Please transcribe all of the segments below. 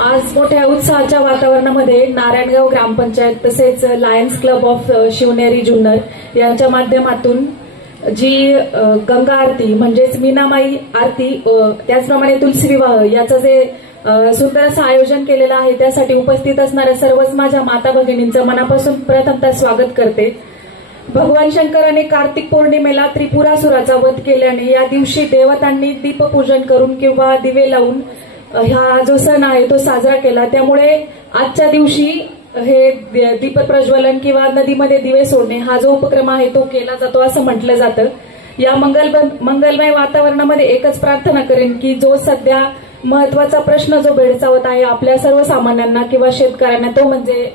आज मोठ्या उत्साहाच्या वातावरणामध्ये नारायणगाव ग्रामपंचायत तसेच Lions Club of Shivneri Junnar यांच्या माध्यमातून जी गंगा आरती म्हणजेच मीनामाई आरती त्याचप्रमाणे तुलसी विवाह याचं जे सुंदर असं आयोजन केलेलं आहे त्यासाठी उपस्थित असणाऱ्या सर्वच माझ्या माता भगिनींचं मनापासून प्रथमतः स्वागत करते। भगवान शंकराने कार्तिक पौर्णिमेला त्रिपुरासुराचा वध केल्याने या दिवशी देवतांनी दीपपूजन करून किंवा दिवे लावून हा जो सण आहे तो साजरा केला। त्यामुळे आजच्या दिवशी हे दीप प्रज्वलन किंवा नदीमध्ये दिवे सोडणे हा जो उपक्रम आहे तो केला जातो असं म्हटलं जातं। या मंगलमय वातावरणामध्ये एकच प्रार्थना करेन की जो सध्या महत्वाचा प्रश्न जो भेडसावत आहे आपल्या सर्वसामान्यांना किंवा शेतकऱ्यांना तो म्हणजे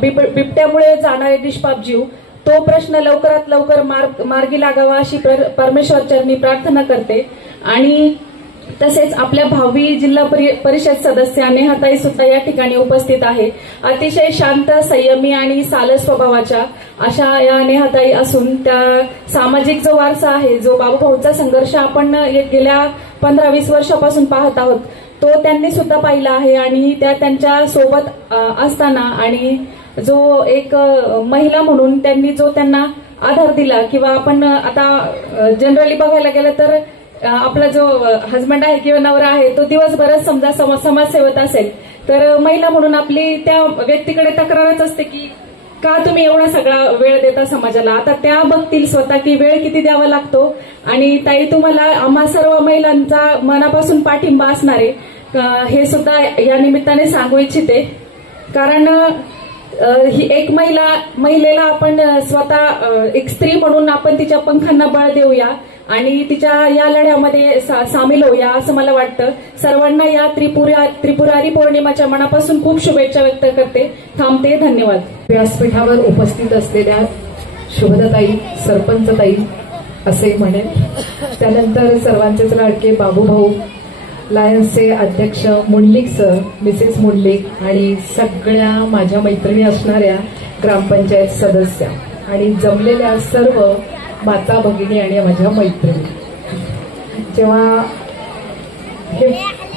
बिबट्यामुळे जाणारे निष्पाप जीव, तो प्रश्न लवकरात लवकर मार्गी लागावा अशी परमेश्वरचरणी प्रार्थना करते। आणि तसेच आपल्या भावी जिल्हा परिषद सदस्य नेहाताई सुद्धा या ठिकाणी उपस्थित आहे। अतिशय शांत, संयमी आणि सालस स्वभावाच्या अशा या नेहाताई असून त्या सामाजिक जो वारसा आहे, जो बाबूभाऊचा संघर्ष आपण गेल्या 15-20 वर्षापासून पाहत आहोत तो त्यांनी सुद्धा पाहिला आहे। आणि त्या त्यांच्या सोबत असताना आणि जो एक महिला म्हणून त्यांनी जो त्यांना आधार दिला किंवा आपण आता जनरली बघायला गेलं तर आपला जो हजबंड आहे किंवा नवरा आहे तो दिवसभरच समजा समाजसेवक असेल तर महिला म्हणून आपली त्या व्यक्तीकडे तक्रारच असते की का तुम्ही एवढा सगळा वेळ देता समाजाला। आता त्या बघतील स्वतः की वेळ किती द्यावा लागतो। आणि ताई तुम्हाला आम्हा सर्व महिलांचा मनापासून पाठिंबा असणारे हे सुद्धा या निमित्ताने सांगू इच्छिते। कारण ही एक महिलेला आपण स्वतः एक स्त्री म्हणून आपण तिच्या पंखांना बळ देऊया आणि तिच्या या लढ्यामध्ये सामील होऊया असं मला वाटतं। सर्वांना या त्रिपुरारी पौर्णिमाच्या मनापासून खूप शुभेच्छा व्यक्त करते। थांबते, धन्यवाद। व्यासपीठावर उपस्थित असलेल्या शुभदाताई, सरपंचताई असे म्हणेन, त्यानंतर सर्वांचेच लाडके बाबूभाऊ, लायन्सचे अध्यक्ष मुंडलिक सर, मिसेस मुंडलिक आणि सगळ्या माझ्या मैत्रिणी असणाऱ्या ग्रामपंचायत सदस्य आणि जमलेल्या सर्व माता भगिनी आणि माझ्या मैत्रिणी। जेव्हा हे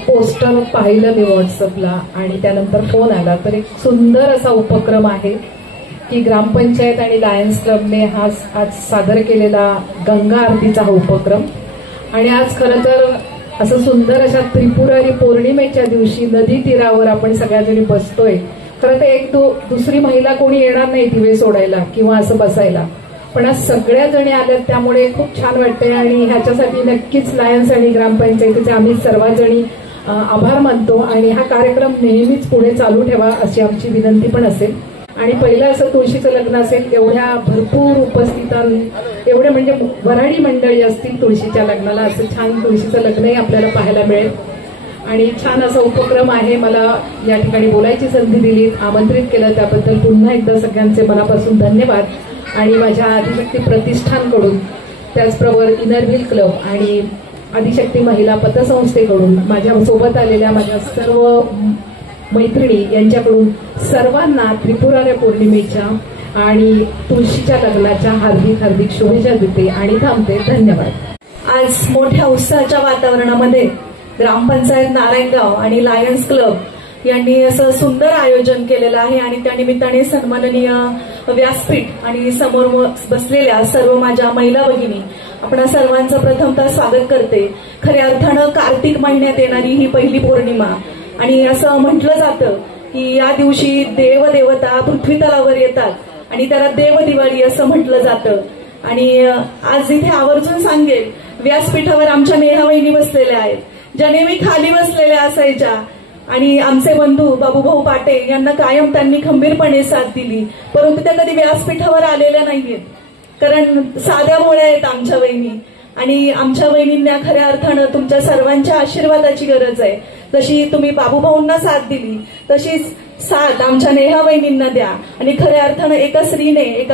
पोस्टर पाहिलं मी व्हॉट्सअपला आणि त्यानंतर फोन आला तर एक सुंदर असा उपक्रम आहे की ग्रामपंचायत आणि लायन्स क्लबने हा आज सादर केलेला गंगा आरतीचा हा उपक्रम। आणि आज खरं तर असं सुंदर अशा त्रिपुरारी पौर्णिमेच्या दिवशी नदी तीरावर आपण सगळ्याजणी बसतोय। खरं तर एक दुसरी महिला कोणी येणार नाही दिवे सोडायला किंवा असं बसायला, पण आज सगळ्या जणी आल्यात त्यामुळे खूप छान वाटतंय। आणि ह्याच्यासाठी नक्कीच लायन्स आणि ग्रामपंचायतीचे आम्ही सर्वजणी आभार मानतो आणि हा कार्यक्रम नेहमीच पुढे चालू ठेवा अशी आमची विनंती पण असेल। आणि पहिलं असं तुळशीचं लग्न असेल, एवढ्या भरपूर उपस्थित एवढे म्हणजे वऱ्हाडी मंडळी असतील तुळशीच्या लग्नाला, असं छान तुळशीचं लग्नही आपल्याला पाहायला मिळेल। आणि छान असा उपक्रम आहे। मला या ठिकाणी बोलायची संधी दिली, आमंत्रित केलं त्याबद्दल पुन्हा एकदा सगळ्यांचे मनापासून धन्यवाद। आणि माझ्या आदिशक्ती प्रतिष्ठानकडून, त्याचबरोबर इनरव्हील क्लब आणि आदिशक्ती महिला पतसंस्थेकडून माझ्या सोबत आलेल्या माझ्या सर्व मैत्रिणी यांच्याकडून सर्वांना त्रिपुरारी पौर्णिमेच्या आणि तुळशीच्या लग्नाच्या हार्दिक हार्दिक शुभेच्छा देते आणि थांबते, धन्यवाद। आज मोठ्या उत्साहाच्या वातावरणामध्ये ग्रामपंचायत नारायणगाव आणि लायन्स क्लब यांनी असं सुंदर आयोजन केलेलं आहे आणि त्यानिमित्ताने सन्माननीय व्यासपीठ आणि समोर बसलेल्या सर्व माझ्या महिला भगिनी आपण सर्वांचं प्रथमतः स्वागत करते। खऱ्या अर्थानं कार्तिक महिन्यात येणारी ही पहिली पौर्णिमा आणि असं म्हटलं जातं की या दिवशी देवदेवता पृथ्वी तलावर येतात आणि त्याला देवदिवाळी असं म्हटलं जातं। आणि आज इथे आवर्जून सांगेल, व्यासपीठावर आमच्या नेहावहिनी बसलेल्या आहेत, ज्या नेहमी खाली बसलेल्या असायच्या आणि आमचे बंधू बाबूभाऊ पाटे यांना कायम त्यांनी खंबीरपणे साथ दिली, परंतु त्या कधी व्यासपीठावर आलेल्या नाहीयेत कारण साध्या भोळ्या आहेत आमच्या वहिनी। आणि आमच्या वहिनींना खऱ्या अर्थानं तुमच्या सर्वांच्या आशीर्वादाची गरज आहे। जशी तुम्ही बाबूभाऊंना साथ दिली तशीच साथ आमच्या नेहा वहिनींना द्या। आणि खऱ्या अर्थानं एका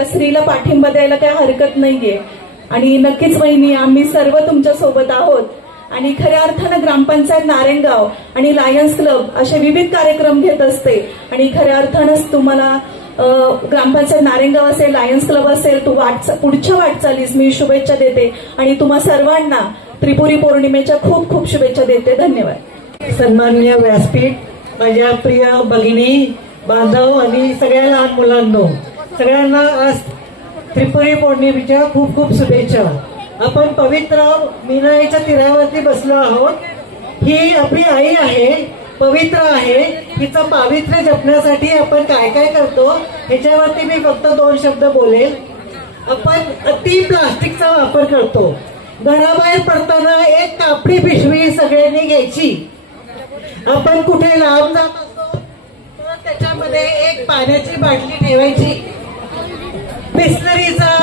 स्त्रीला पाठिंबा द्यायला काही हरकत नाहीये। आणि नक्कीच वहिनी, आम्ही सर्व तुमच्या सोबत आहोत। आणि खऱ्या अर्थानं ग्रामपंचायत नारायणगाव आणि लायन्स क्लब असे विविध कार्यक्रम घेत असते आणि खऱ्या अर्थानंच तुम्हाला ग्रामपंचायत नारायणगाव असेल, लायन्स क्लब असेल, पुढच्या वाटचालीस मी शुभेच्छा देते आणि तुम्हा सर्वांना त्रिपुरी पौर्णिमेच्या खूप खूप शुभेच्छा देते। धन्यवाद। सन्माननीय व्यासपीठ, माझ्या प्रिय भगिनी बांधव आणि सगळ्या लहान मुलांनो, सगळ्यांना आज त्रिपुरी पौर्णिमेच्या खूप खूप शुभेच्छा. आपण पवित्र मीनाईच्या तीरावरती बसलो आहोत. ही आपली आई आहे, पवित्र आहे. हिचं पावित्र्य जपण्यासाठी आपण काय काय करतो ह्याच्यावरती मी फक्त 2 शब्द बोलेल. आपण अति प्लास्टिकचा वापर करतो. घराबाहेर पडताना एक कापडी पिशवी सगळ्यांनी घ्यायची. आपण कुठे लांब जात असतो तर त्याच्यामध्ये एक पाण्याची बाटली ठेवायची. बिस्लरीचा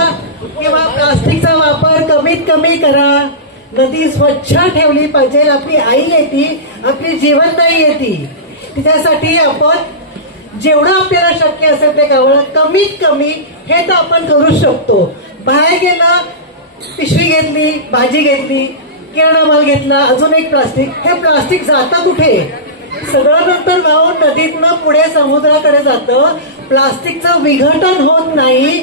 किंवा प्लास्टिकचा वापर कमीत कमी करा. नदी स्वच्छ ठेवली पाहिजे. आपली आई येते, आपली जीवनदायी येते, तिच्यासाठी आपण जेवढं आपल्याला शक्य असेल ते करावं. कमीत कमी हे तर आपण करू शकतो. बाहेर गेला, पिशवी घेतली, भाजी घेतली, किराणा माल घेतला, अजून एक प्लास्टिक. हे प्लास्टिक जातं कुठे? सगळं नंतर गावून नदीतनं पुढे समुद्राकडे जातं. प्लास्टिकचं विघटन होत नाही,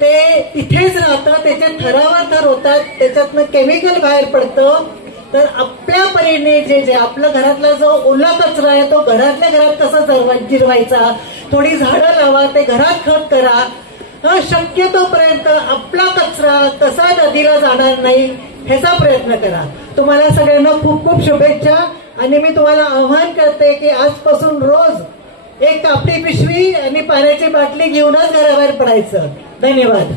ते तिथेच राहतं. त्याचे थरावर थर होतात, त्याच्यातनं केमिकल बाहेर पडतं. तर आपल्या परीने जे आपल्या घरातला जो ओला कचरा आहे तो घरातल्या घरात कसा जिरवायचा, थोडी झाडं लावा, ते घरात खत करा. शक्यतोपर्यंत आपला कचरा कसा नदीला जाणार नाही ह्याचा प्रयत्न करा. तुम्हाला सगळ्यांना खूप खूप शुभेच्छा. आणि मी तुम्हाला आवाहन करते की आजपासून रोज एक कापडी पिशवी आणि पाण्याची बाटली घेऊनच घराबाहेर पडायचं. धन्यवाद.